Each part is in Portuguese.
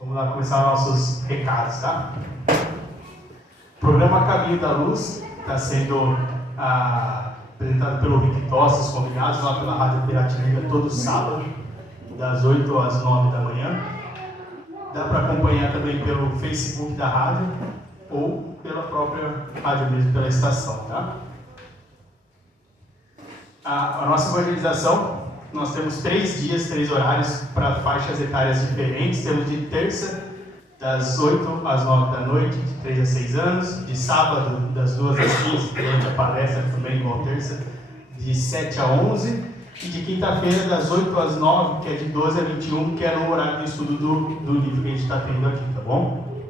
Vamos lá começar nossos recados, tá? O programa Caminho da Luz está sendo apresentado pelo Rick Tosta, os convidados lá pela Rádio Piratininga todo sábado, das 8 às 9 da manhã. Dá para acompanhar também pelo Facebook da rádio ou pela própria rádio mesmo, pela estação, tá? A nossa evangelização, nós temos 3 dias, 3 horários para faixas etárias diferentes. Temos de terça, das 8 às 9 da noite, de 3 a 6 anos. De sábado, das 2 às 15, durante a palestra também, igual terça, de 7 a 11. E de quinta-feira, das 8 às 9, que é de 12 a 21, que é no horário do estudo do livro que a gente está tendo aqui, tá bom?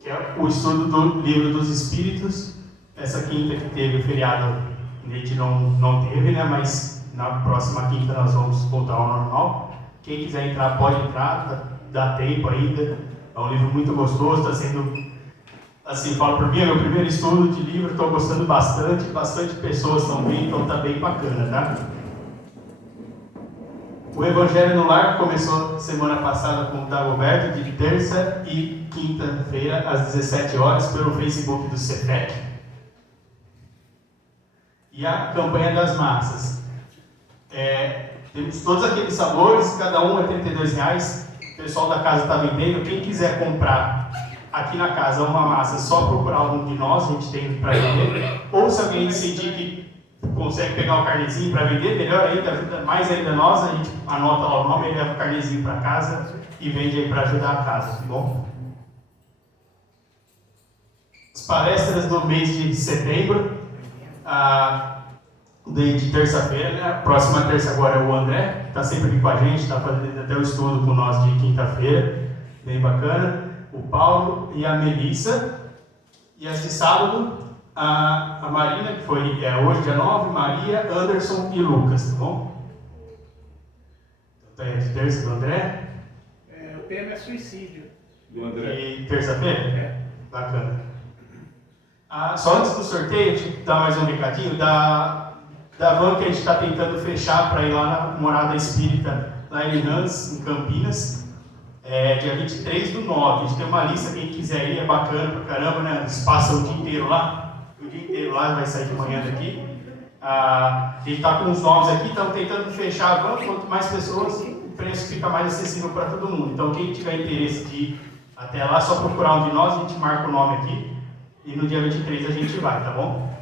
Que é o estudo do Livro dos Espíritos. Essa quinta que teve o feriado, a gente não teve, né? Mas na próxima quinta nós vamos voltar ao normal. Quem quiser entrar, pode entrar, dá tempo ainda. É um livro muito gostoso, está sendo, assim, falo por mim, é meu primeiro estudo de livro, estou gostando bastante pessoas estão vindo, então está bem bacana, tá? O Evangelho no Lar começou semana passada com o Dagoberto, de terça e quinta-feira, às 17 horas, pelo Facebook do CEPEC. E a campanha das massas. Temos todos aqueles sabores, cada um é R$32. O pessoal da casa está vendendo. Quem quiser comprar aqui na casa uma massa, só procurar algum de nós, a gente tem para vender. Ou se alguém decidir que consegue pegar o carnezinho para vender, melhor ainda, ajuda mais ainda nós, a gente anota lá o nome e leva o carnezinho para casa e vende aí para ajudar a casa, tá bom? As palestras do mês de setembro, de terça-feira, né? A próxima terça agora é o André, que está sempre aqui com a gente, está fazendo até o estudo com nós de quinta-feira, bem bacana. O Paulo e a Melissa. E as de sábado, a Marina, que foi hoje, dia 9, Maria, Anderson e Lucas, tá bom? Então tá aí de terça do André. O tema é suicídio. Do André. E terça-feira? Bacana. Só antes do sorteio, deixa eu dar mais um recadinho da van que a gente está tentando fechar para ir lá na Morada Espírita, lá em Rãs, em Campinas. Dia 23 do 9. A gente tem uma lista, quem quiser ir, é bacana pra caramba, né? Eles passam o dia inteiro lá. O dia inteiro lá, vai sair de manhã daqui. A gente está com os nomes aqui, estamos tentando fechar a van. Quanto mais pessoas, o preço fica mais acessível para todo mundo. Então, quem tiver interesse de ir até lá, é só procurar um de nós, a gente marca o nome aqui. E no dia 23 a gente vai, tá bom?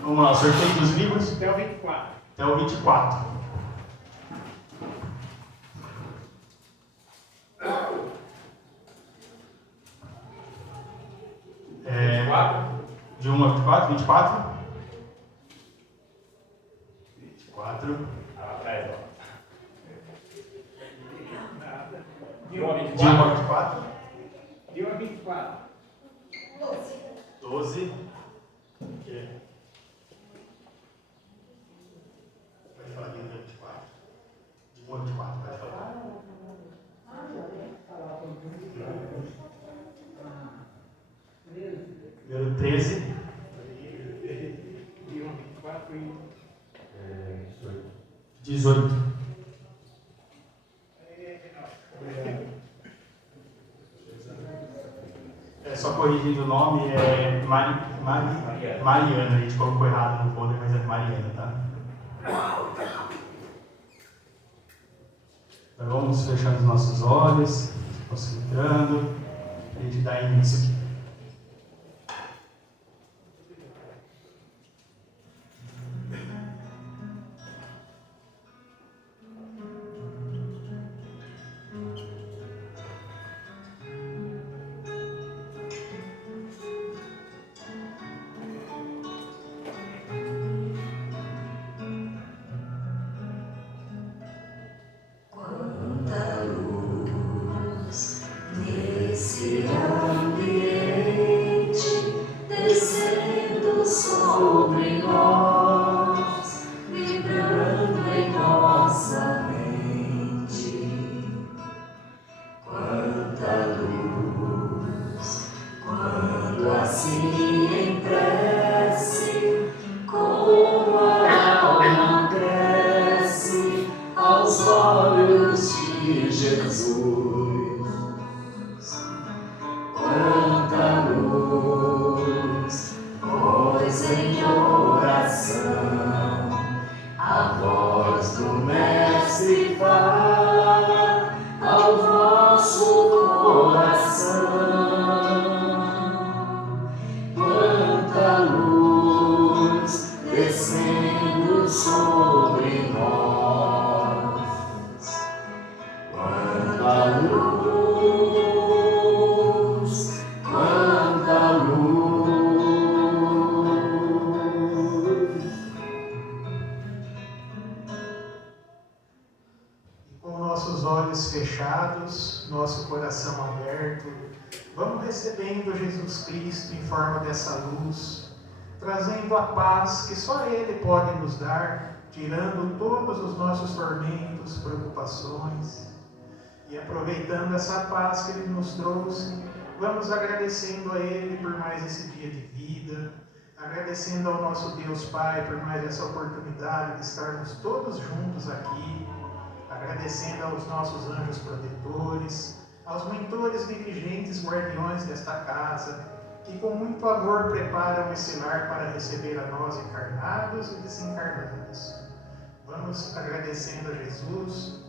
Vamos lá, sorteio dos livros. Até o 24. Até o 24. De 1 a 24? 24? 24. Atrás, ó. De 1 a De 1 a 24? De 1 a 24. 12. Okay. Pode falar de 1 a 24. De 1 a 24, pode falar. Número 13. De 1 a 24 e 18. Só corrigindo o nome, Mariana. A gente colocou errado no folder, mas é Mariana, tá? Então vamos fechando os nossos olhos, se concentrando, a gente dá início aqui. Quanta luz nesse ambiente. olhos de Jesus. Quanta luz, pois em oração a voz do Mestre fala ao vosso coração. Quanta luz descendo sobre nós. Quanta luz, quanta luz. E com nossos olhos fechados, nosso coração aberto, vamos recebendo Jesus Cristo em forma dessa luz, trazendo a paz que só Ele pode nos dar, tirando todos os nossos tormentos, preocupações. E aproveitando essa paz que Ele nos trouxe, vamos agradecendo a Ele por mais esse dia de vida, agradecendo ao nosso Deus Pai por mais essa oportunidade de estarmos todos juntos aqui, agradecendo aos nossos anjos protetores, aos mentores, dirigentes, guardiões desta casa, que com muito amor preparam esse lar para receber a nós encarnados e desencarnados. Vamos agradecendo a Jesus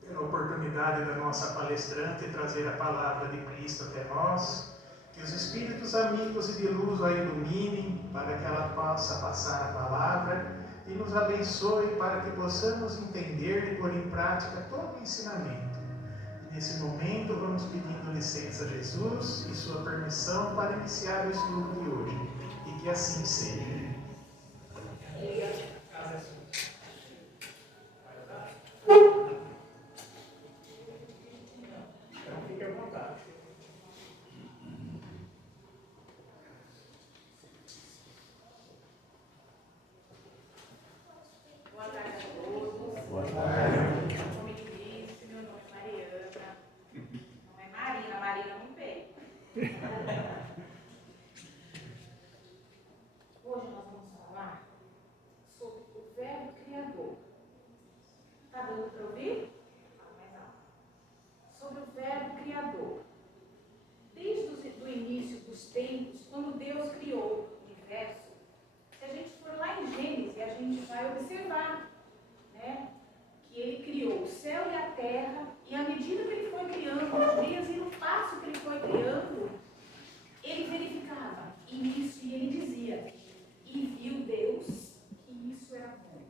pela oportunidade da nossa palestrante trazer a palavra de Cristo até nós, que os Espíritos amigos e de luz a iluminem para que ela possa passar a palavra e nos abençoe para que possamos entender e pôr em prática todo o ensinamento. Nesse momento, vamos pedindo licença a Jesus e sua permissão para iniciar o estudo de hoje. E que assim seja. Então fique à vontade. Boa tarde a todos. Boa tarde. Como ele disse, meu nome é Mariana. Não é Marina, Marina não tem. Hoje nós vamos falar sobre o Verbo Criador. Está dando para ouvir? Fala mais alto. Sobre o Verbo Criador. Desde o início dos tempos, quando Deus criou o universo, se a gente for lá em Gênesis, a gente vai observar, né, que Ele criou o céu e a terra, e à medida que Ele foi criando os dias e no passo que Ele foi criando, Ele verificava isso e Ele dizia, e viu Deus que isso era bom.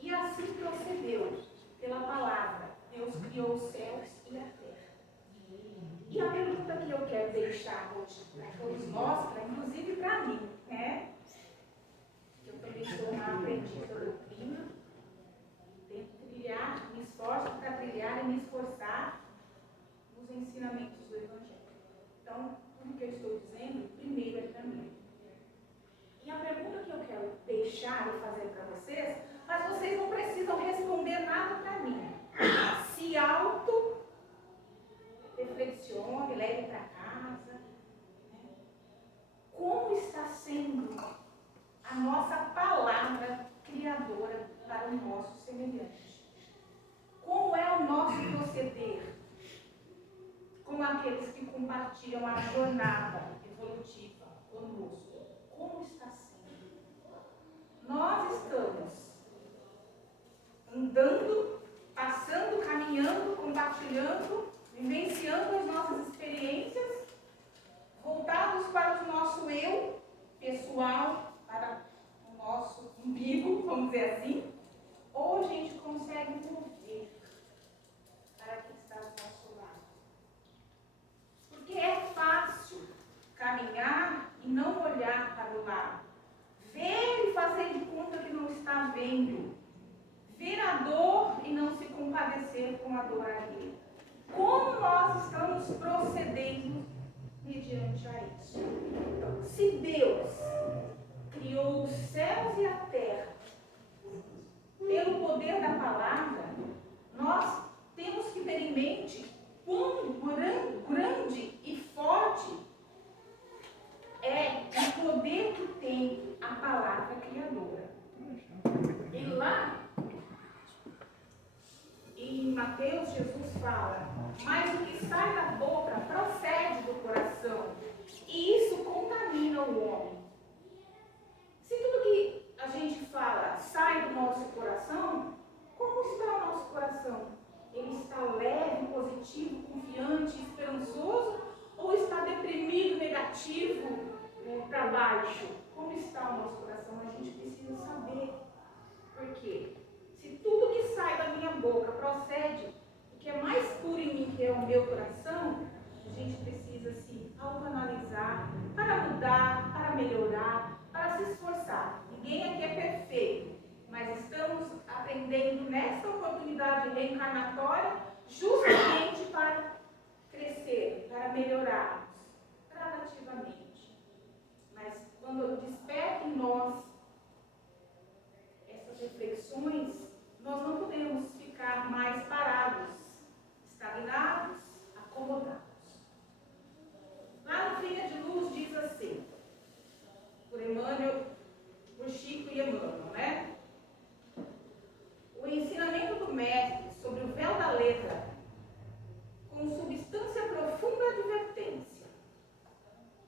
E assim procedeu, pela palavra, Deus criou os céus e a terra. E a pergunta que eu quero deixar hoje para todos nós, inclusive para mim, né? Eu também sou uma aprendiz da doutrina, tento trilhar, me esforço para trilhar e me esforçar nos ensinamentos do Evangelho. Então, tudo que eu estou dizendo, primeiro é para mim. E a pergunta que eu quero deixar e fazer para vocês, mas vocês não precisam responder nada para mim. Se auto-reflexione, leve para casa. Né? Como está sendo a nossa palavra criadora para o nosso semelhante? Como é o nosso proceder com aqueles que compartilham a jornada evolutiva conosco? Como está sendo? Nós estamos andando, passando, caminhando, compartilhando, vivenciando as nossas experiências, voltados para o nosso eu pessoal, para o nosso umbigo, vamos dizer assim, ou a gente consegue mover para quem está ao nosso lado. Porque é fácil caminhar e não olhar para o lado, ver e fazer de conta que não está vendo, ver a dor e não se compadecer com a dor alheia. Como nós estamos procedendo mediante a isso? Então, se Deus criou os céus e a terra pelo poder da palavra, nós temos que ter em mente quão grande e forte é o poder que tem a palavra criadora. E lá Mateus, Jesus fala: mas o que sai da boca procede do coração, e isso contamina o homem. Se tudo que a gente fala sai do nosso coração, como está o nosso coração? Ele está leve, positivo, confiante, esperançoso, ou está deprimido, negativo, para baixo? Como está o nosso coração? A gente precisa saber. Por quê? Se tudo que sai da minha boca procede do que é mais puro em mim, que é o meu coração, a gente precisa se autoanalisar para mudar, para melhorar, para se esforçar. Ninguém aqui é perfeito, mas estamos aprendendo nessa oportunidade reencarnatória justamente para crescer, para melhorarmos gradativamente. Mas quando desperta em nós essas reflexões, nós não podemos ficar mais parados, estagnados, acomodados. Lá no Trilha de Luz diz assim, por Emmanuel, por Chico e Emmanuel, né? O ensinamento do mestre sobre o véu da letra, com substância profunda advertência.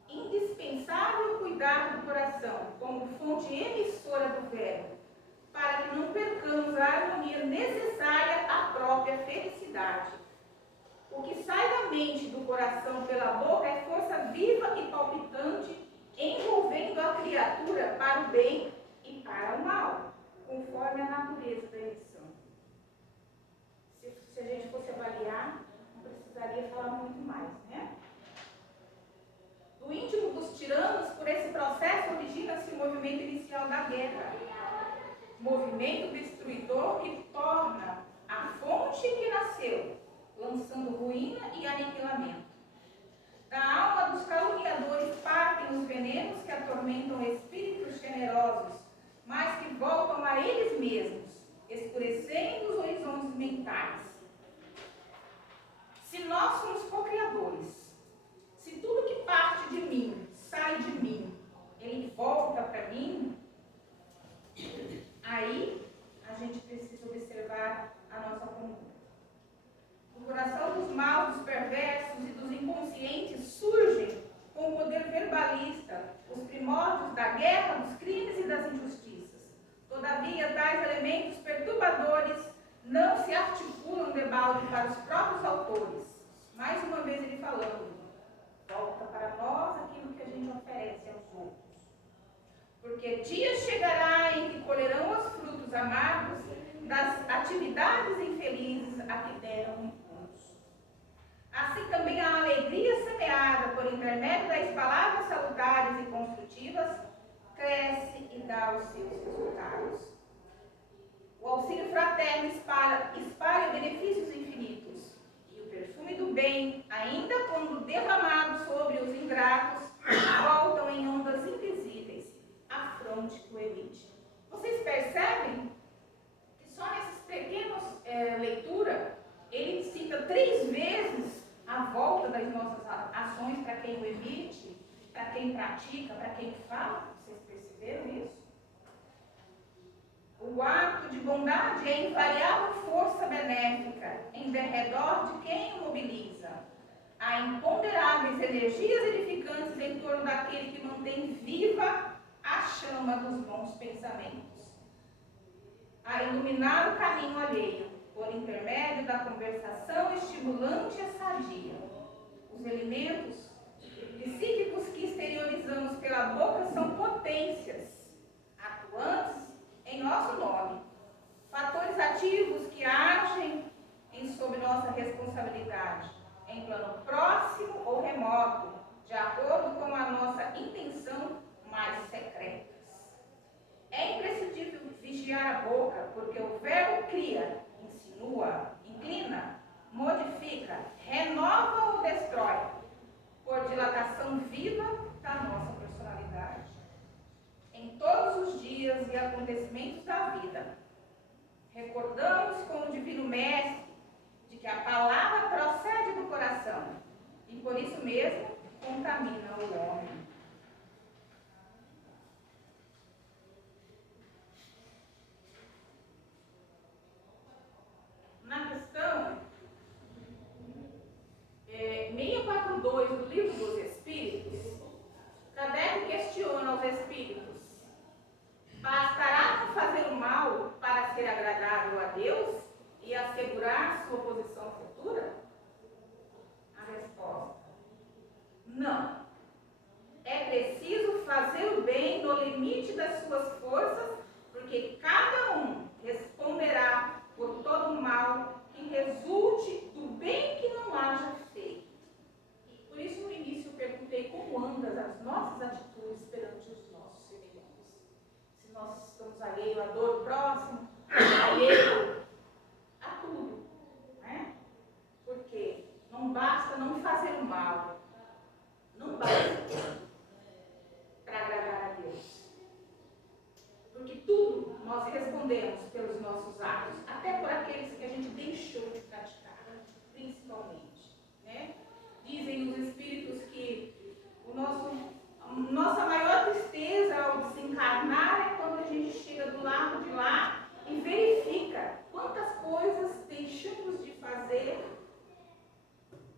Indispensável cuidar do coração como fonte emissora do verbo, para que não percamos a harmonia necessária à própria felicidade. O que sai da mente e do coração pela boca é força viva e palpitante, envolvendo a criatura para o bem e para o mal, conforme a natureza da emissão. Se a gente fosse avaliar, não precisaria falar muito mais, né? Do íntimo dos tiranos, por esse processo, origina-se o movimento inicial da guerra. Movimento destruidor que torna a fonte que nasceu, lançando ruína e aniquilamento. Da alma dos caluniadores partem os venenos que atormentam espíritos generosos, mas que voltam a eles mesmos, escurecendo os horizontes mentais. Se nós somos co-criadores, se tudo que parte de mim, sai de mim, ele volta para mim, aí a gente precisa observar a nossa conduta. No coração dos maus, dos perversos e dos inconscientes surgem, com o poder verbalista, os primórdios da guerra, dos crimes e das injustiças. Todavia, tais elementos perturbadores não se articulam debalde para os próprios autores. Mais uma vez ele falando, volta para nós aquilo que a gente oferece aos outros. Porque dia chegará em que colherão os frutos amargos das atividades infelizes a que deram impulso. Assim também a alegria semeada por intermédio das palavras salutares e construtivas cresce e dá os seus resultados. O auxílio fraterno espalha benefícios infinitos, e o perfume do bem, ainda quando derramado sobre os ingratos, voltam em ondas invisíveis à fronte do elite. Vocês percebem que só nessas pequenas leitura ele cita 3 vezes a volta das nossas ações para quem o emite, para quem pratica, para quem fala. Vocês perceberam isso? O ato de bondade é invariável força benéfica em derredor de quem o mobiliza. Há imponderáveis energias edificantes em torno daquele que mantém viva a chama dos bons pensamentos. A iluminar o caminho alheio, por intermédio da conversação estimulante e sadia. Os elementos psíquicos que exteriorizamos pela boca são potências atuantes em nosso nome, fatores ativos que agem sob nossa responsabilidade, em plano próximo ou remoto, de acordo com a nossa intenção mais secretas. É imprescindível vigiar a boca, porque o verbo cria, insinua, inclina, modifica, renova ou destrói, por dilatação viva da nossa personalidade. Em todos os dias e acontecimentos da vida, recordamos com o divino espíritos? Bastará não fazer o mal para ser agradável a Deus e assegurar sua posição futura? A resposta: não. É preciso fazer o bem no limite das suas forças, porque cada um responderá por todo o mal que resulte do bem que não haja feito. Por isso, no início, eu perguntei como andam as nossas atitudes perante os nossos semelhantes. Se nós estamos alheios à dor próxima, alheio a tudo, né? Porque não basta não fazer o mal, não basta para agradar a Deus. Porque tudo nós respondemos pelos nossos atos, até por aqueles que a gente deixou de praticar, principalmente, né? Dizem os espíritos que nossa maior tristeza ao desencarnar é quando a gente chega do lado de lá e verifica quantas coisas deixamos de fazer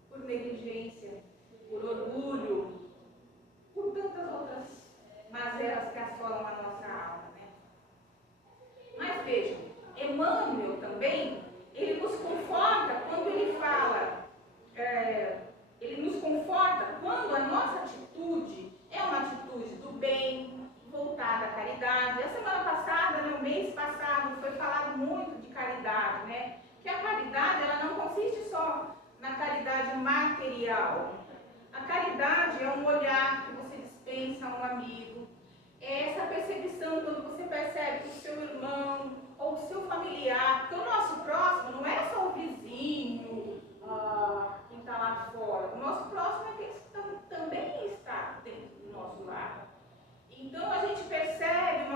por negligência, por orgulho, por tantas outras mazelas que assolam a nossa alma, né? Mas vejam, Emmanuel também, ele nos conforta quando ele fala, ele nos conforta quando a nossa atitude é uma atitude do bem, voltada à caridade. A semana passada, o mês passado, foi falado muito de caridade, né? Que a caridade, ela não consiste só na caridade material. A caridade é um olhar que você dispensa a um amigo. É essa percepção quando você percebe que o seu irmão ou o seu familiar, porque o nosso próximo não é só o vizinho, quem está lá fora. O nosso próximo é quem também está dentro do nosso lar. Então a gente percebe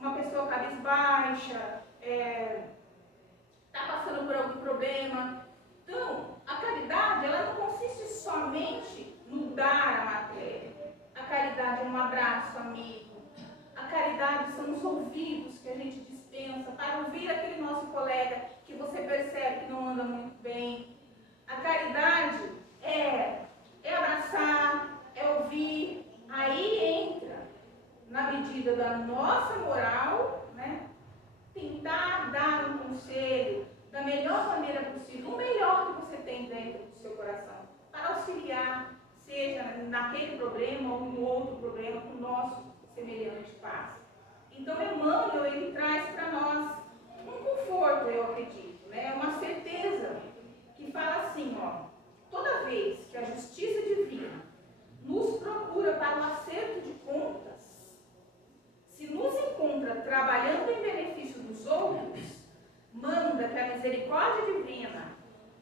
uma pessoa cabisbaixa, está passando por algum problema. Então, a caridade, ela não consiste somente no dar a matéria. A caridade é um abraço amigo. A caridade são os ouvidos que a gente dispensa para ouvir aquele nosso colega que você percebe que não anda muito bem. A caridade é abraçar, é ouvir. Aí entra, na medida da nossa moral, né, tentar dar um conselho da melhor maneira possível, o melhor que você tem dentro do seu coração, para auxiliar, seja naquele problema ou em outro problema que o nosso semelhante passa. Então, Emmanuel, ele traz para nós um conforto, eu acredito, né? Uma certeza que fala assim, toda vez que a justiça divina nos procura para o acerto de contas, se nos encontra trabalhando em benefício dos outros, manda que a misericórdia divina,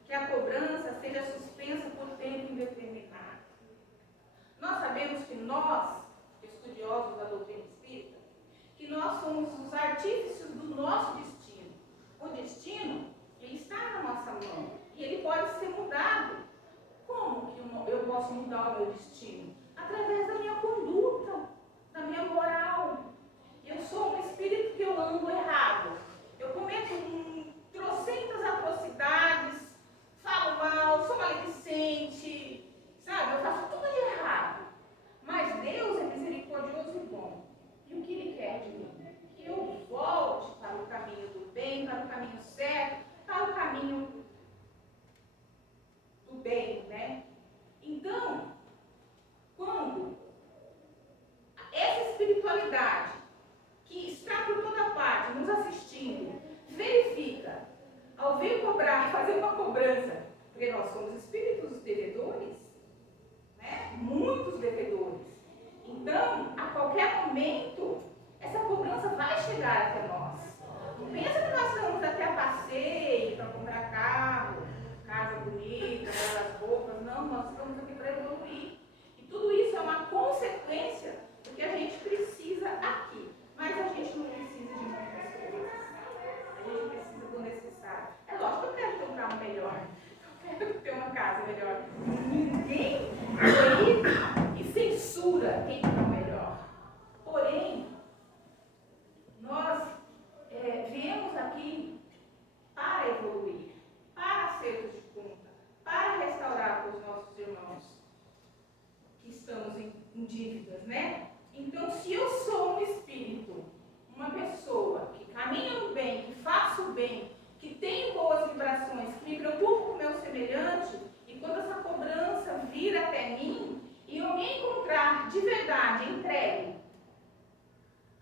que a cobrança seja suspensa por tempo indeterminado. Nós sabemos que nós, estudiosos da doutrina espírita, que nós somos os artífices do nosso destino. O destino, ele está na nossa mão e ele pode ser mudado. Como que eu posso mudar o meu destino? Através da minha conduta, da minha moral. Eu sou um espírito que eu ando errado. Eu cometo trocentas atrocidades, falo mal, sou maledicente, sabe? Eu faço tudo de errado. Mas Deus é misericordioso e bom. E o que Ele quer de mim? Que eu volte para o caminho do bem, para o caminho certo, para o caminho do bem, né? Então, quando essa espiritualidade que está por toda parte, nos assistindo, verifica, ao vir cobrar, fazer uma cobrança, porque nós somos espíritos devedores, né? Muitos devedores. Então, a qualquer momento, essa cobrança vai chegar até nós. Não pensa que nós estamos até a passeio para comprar carro, casa bonita, belas roupas. Não, nós estamos aqui para evoluir. E tudo isso é uma consequência do que a gente precisa aqui. Mas a gente não precisa de muitas coisas. A gente precisa do necessário. É lógico que eu quero ter um carro melhor. Eu quero ter uma casa melhor. Ninguém proíbe e censura quem quer o melhor. Porém, nós viemos aqui para evoluir, para acertos de conta, para restaurar com os nossos irmãos que estamos em dívidas, né? Então, se eu semelhante, e quando essa cobrança vir até mim, e eu me encontrar de verdade entregue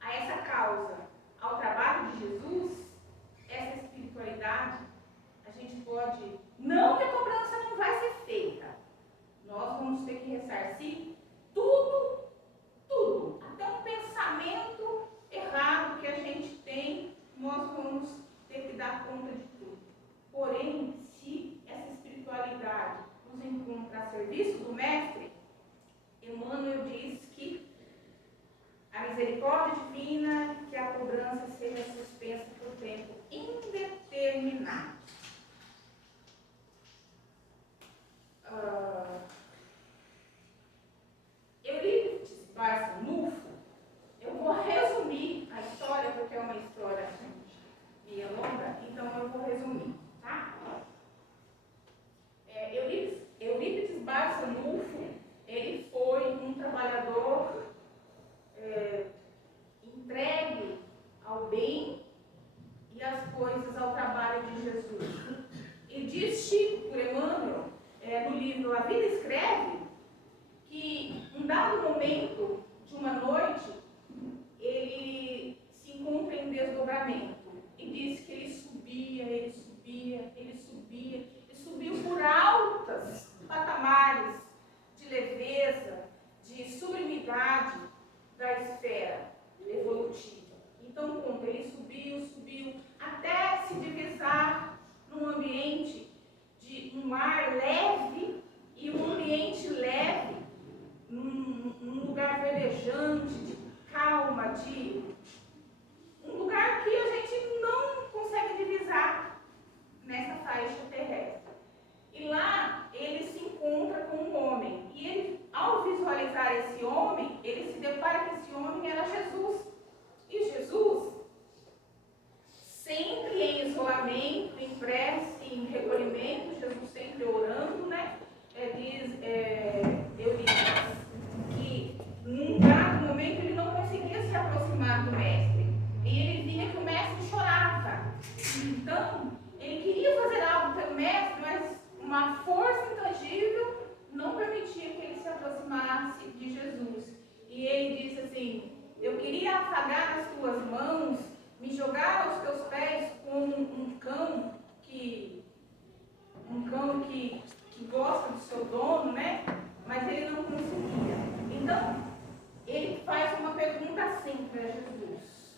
a essa causa, ao trabalho de Jesus, essa espiritualidade, a gente pode, não que a cobrança não vai ser feita, nós vamos ter que ressarcir tudo, até um pensamento errado que a gente tem, nós vamos ter que dar conta de tudo. Porém, se essa espiritualidade nos encontra a serviço do Mestre, Emmanuel diz que a misericórdia divina, que a cobrança seja suspensa por tempo indeterminado. Eurípides Barçanufo, eu vou resumir a história, porque é uma história meio longa, então eu vou resumir, tá? Eurípides Barçanufo, ele foi um trabalhador entregue ao bem e às coisas, ao trabalho de Jesus. E diz Chico por Emmanuel, no livro A Vida Escreve, que em dado momento de uma noite, ele se encontra em desdobramento. E diz que ele subiu por altas patamares de leveza, de sublimidade da esfera evolutiva. Então, conta, ele subiu, até se divisar num ambiente de um ar leve, e um ambiente leve, num lugar verdejante, de calma, de um lugar que a gente não consegue divisar nessa faixa terrestre. E lá ele se encontra com um homem. E ele, ao visualizar esse homem, ele se depara que esse homem era Jesus. E Jesus, sempre em isolamento, em prece, em recolhimento, Jesus sempre orando, né? Diz Eurípides que num dado momento ele não conseguia se aproximar do mestre. E ele via que o mestre chorava. Então, ele queria fazer algo pelo mestre, mas uma força intangível não permitia que ele se aproximasse de Jesus. E ele disse assim: eu queria afagar as tuas mãos, me jogar aos teus pés como um cão que gosta do seu dono, né? Mas ele não conseguia. Então, ele faz uma pergunta assim para Jesus.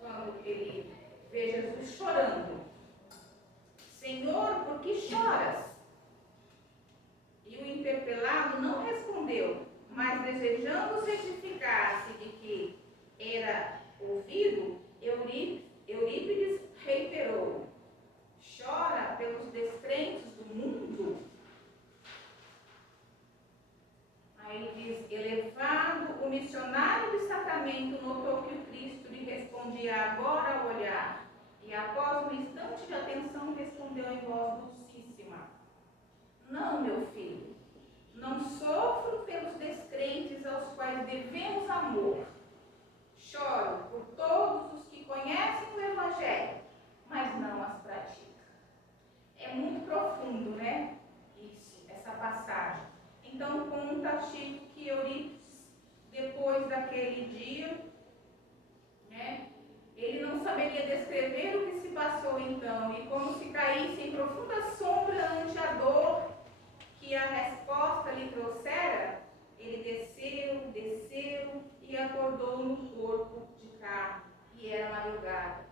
Quando ele vê Jesus chorando: Senhor, por que choras? E o interpelado não respondeu, mas desejando certificar-se de que era ouvido, Eurípides reiterou: chora pelos descrentes do mundo? Aí ele diz: elevado, o missionário do sacramento notou que o Cristo lhe respondia agora ao olhar, e após um instante de atenção respondeu em voz dulcíssima: não, meu filho, não sofro pelos descrentes aos quais devemos amor. Choro por todos os que conhecem o Evangelho, mas não as praticam. É muito profundo, né? Isso, essa passagem. Então, conta Chico que Eurípides, depois daquele dia, né, ele não saberia descrever o que se passou então, e como se caísse em profunda sombra ante a dor que a resposta lhe trouxera, ele desceu e acordou no corpo de carne, e era madrugada.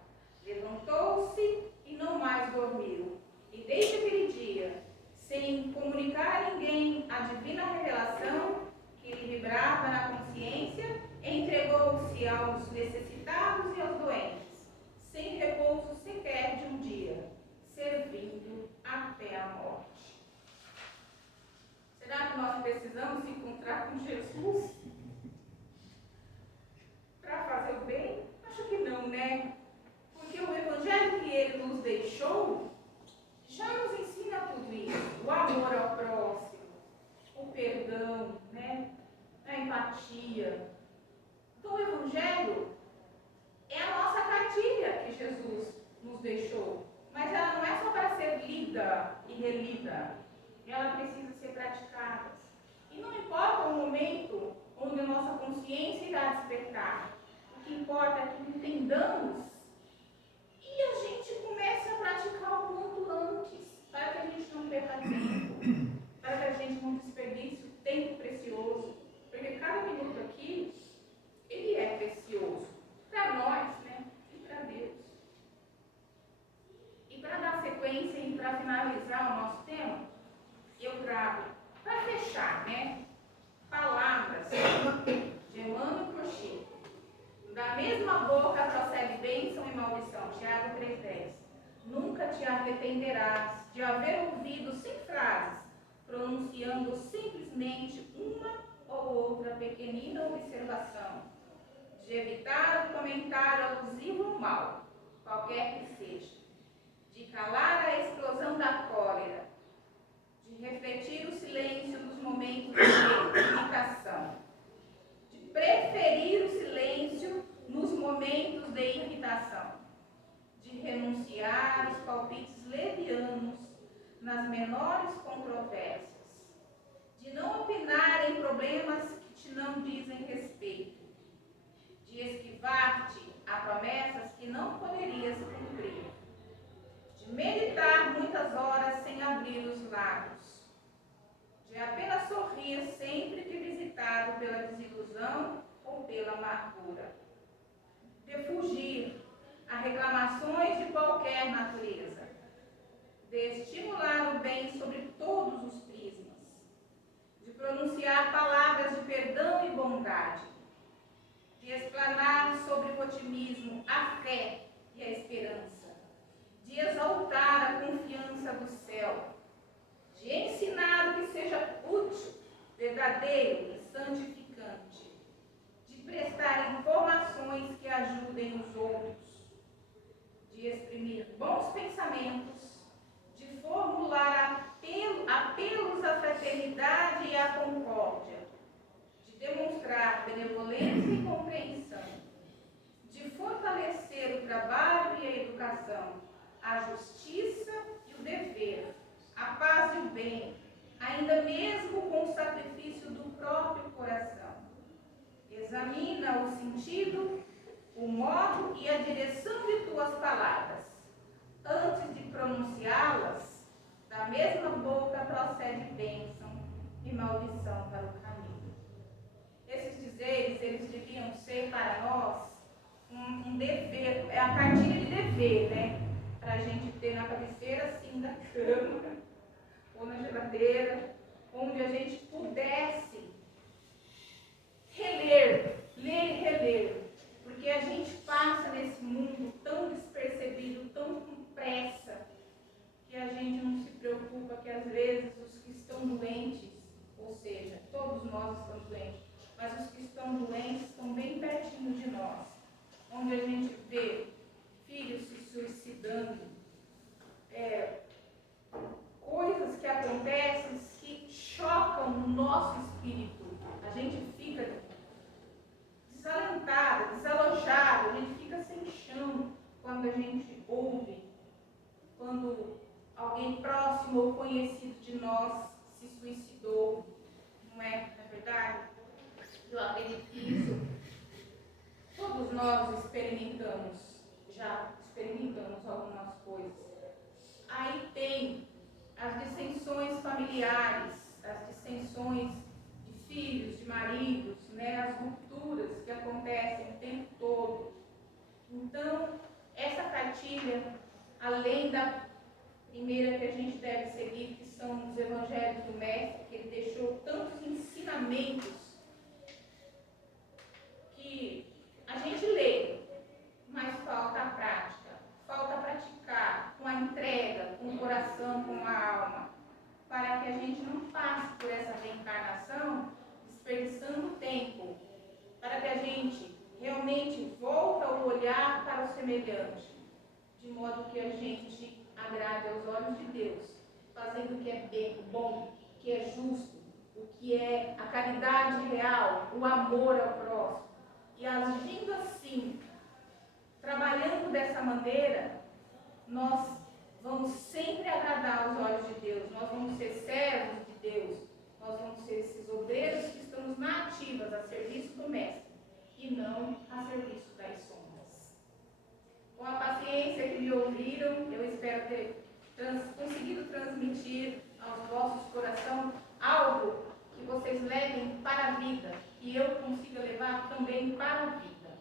Levantou-se e não mais dormiu. E desde aquele dia, sem comunicar a ninguém a divina revelação que lhe vibrava na consciência, entregou-se aos necessitados e aos doentes, sem repouso sequer de um dia, servindo relida, ela precisa ser praticada. E não importa o momento onde a nossa consciência irá despertar, o que importa é que entendamos e a gente comece a praticar o quanto antes, para que a gente não perca tempo, para que a gente não desperdice o tempo precioso, porque cada minuto aqui, ele é precioso para nós, né? E para Deus. E para dar sequência e para finalizar o nosso tema, eu trago, para fechar, né? Palavras de Emmanuel Crochê. Da mesma boca procede bênção e maldição. Tiago 3,10. Nunca te arrependerás de haver ouvido sem frases, pronunciando simplesmente uma ou outra pequenina observação, de evitar o comentário alusivo ao mal, qualquer que seja, de calar a explosão da cólera, de refletir o silêncio nos momentos de irritação, de preferir o silêncio nos momentos de irritação, de renunciar aos palpites levianos nas menores controvérsias, de não opinar em problemas que te não dizem respeito, de esquivar-te a promessas que não poderias cumprir, de meditar muitas horas sem abrir os lábios, de apenas sorrir sempre que visitado pela desilusão ou pela amargura, de fugir a reclamações de qualquer natureza, de estimular o bem sobre todos os prismas, de pronunciar palavras de perdão e bondade, de explanar sobre o otimismo, a fé e a esperança, de exaltar a confiança do céu, de ensinar o que seja útil, verdadeiro e santificante, de prestar informações que ajudem os outros, de exprimir bons pensamentos, de formular apelos à fraternidade e à concórdia, de demonstrar benevolência e compreensão, de fortalecer o trabalho e a educação, a justiça e o dever, a paz e o bem, ainda mesmo com o sacrifício do próprio coração. Examina o sentido, o modo e a direção de tuas palavras. Antes de pronunciá-las, da mesma boca procede bênção e maldição para o caminho. Esses dizeres, eles deviam ser para nós um dever, é a cartilha de dever, né? Para a gente ter na cabeceira, assim, da cama, ou na geladeira, onde a gente pudesse reler, ler e reler, porque a gente passa nesse mundo tão despercebido, tão com pressa, que a gente não se preocupa que às vezes os que estão doentes, ou seja, todos nós estamos doentes, mas os que estão doentes estão bem pertinho de nós, onde a gente vê filhos se suicidando, coisas que acontecem que chocam o nosso espírito. A gente fica desalentado, desalojado, a gente fica sem chão quando a gente ouve, quando alguém próximo ou conhecido de nós se suicidou. Não é verdade? Eu acredito que isso todos nós já experimentamos algumas coisas. Aí tem as dissensões familiares, as dissensões de filhos, de maridos, né, as rupturas que acontecem o tempo todo. Então, essa cartilha, além da primeira que a gente deve seguir, que são os evangelhos do Mestre, que ele deixou tantos ensinamentos que a gente lê, mas falta a prática, falta praticar com a entrega, com o coração, com a alma, para que a gente não passe por essa reencarnação desperdiçando tempo, para que a gente realmente volte o olhar para o semelhante, de modo que a gente agrade aos olhos de Deus, fazendo o que é bem, bom, o que é justo, o que é a caridade real, o amor ao próximo. E agindo assim, trabalhando dessa maneira, nós vamos sempre agradar aos olhos de Deus. nós vamos ser servos de Deus, nós vamos ser esses obreiros que estamos na ativas, a serviço do Mestre, e não a serviço das sombras. Com a paciência que me ouviram, eu espero ter conseguido transmitir aos vossos corações algo que vocês levem para a vida e eu consiga levar também para a vida.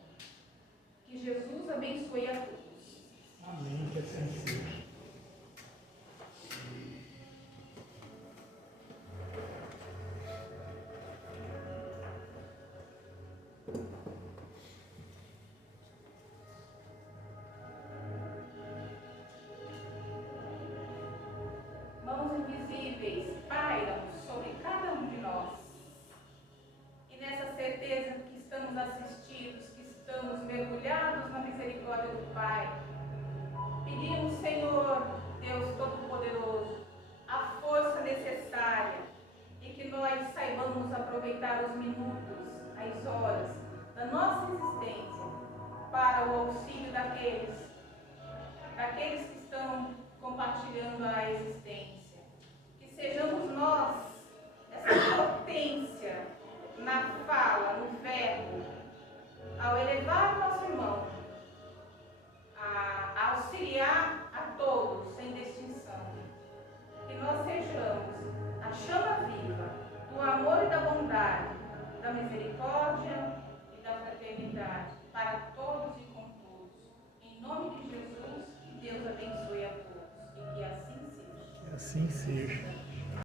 Que Jesus abençoe a todos. Amém, que assim seja. Mãos invisíveis pairam sobre cada um de nós. E nessa certeza que estamos assistidos, que estamos mergulhados na misericórdia do Pai, pedimos, Senhor, Deus Todo-Poderoso, a força necessária e que nós saibamos aproveitar os minutos, as horas da nossa existência para o auxílio daqueles que estão compartilhando a existência. Que sejamos nós essa potência na fala, no verbo, ao elevar o nosso irmão, a auxiliar a todos, sem distinção. Que nós sejamos a chama viva do amor e da bondade, da misericórdia e da fraternidade para todos e com todos. Em nome de Jesus, que Deus abençoe a todos e que assim seja. Que assim seja.